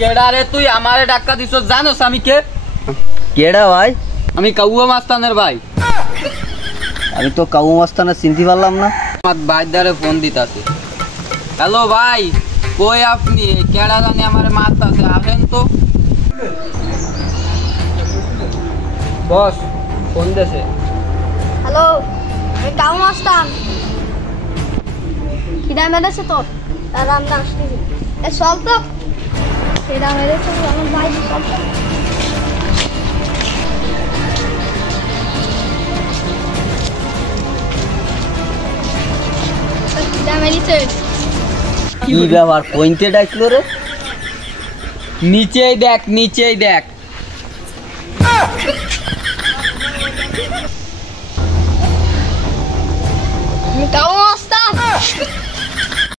কেডা রে তুই আমারে ডাক্কা দিছ জানোস আমি কে? কেডা ভাই? আমি কাউয়া মাস্তানের ভাই। আমি তো কাউয়া মাস্তানের চিনতে পারলাম না। আমার ভাইদারে ফোন দিতাছে। হ্যালো ভাই, কই আপনি? কেডা জানি আমারে মারতাছে, আসেন তো। বস ফোন দেছে। হ্যালো, আমি কাউয়া মাস্তান। কিডা মেরেছে তোর? তার আমরা আসতেছি। চল তো। কিডা মেরেছে আমার ভাই, চল তো। কিডা মেরেছে? কি ব্যাপার, পয়েন্টে ডাকলো রে? নিচেই দেখ, নিচেই দেখ।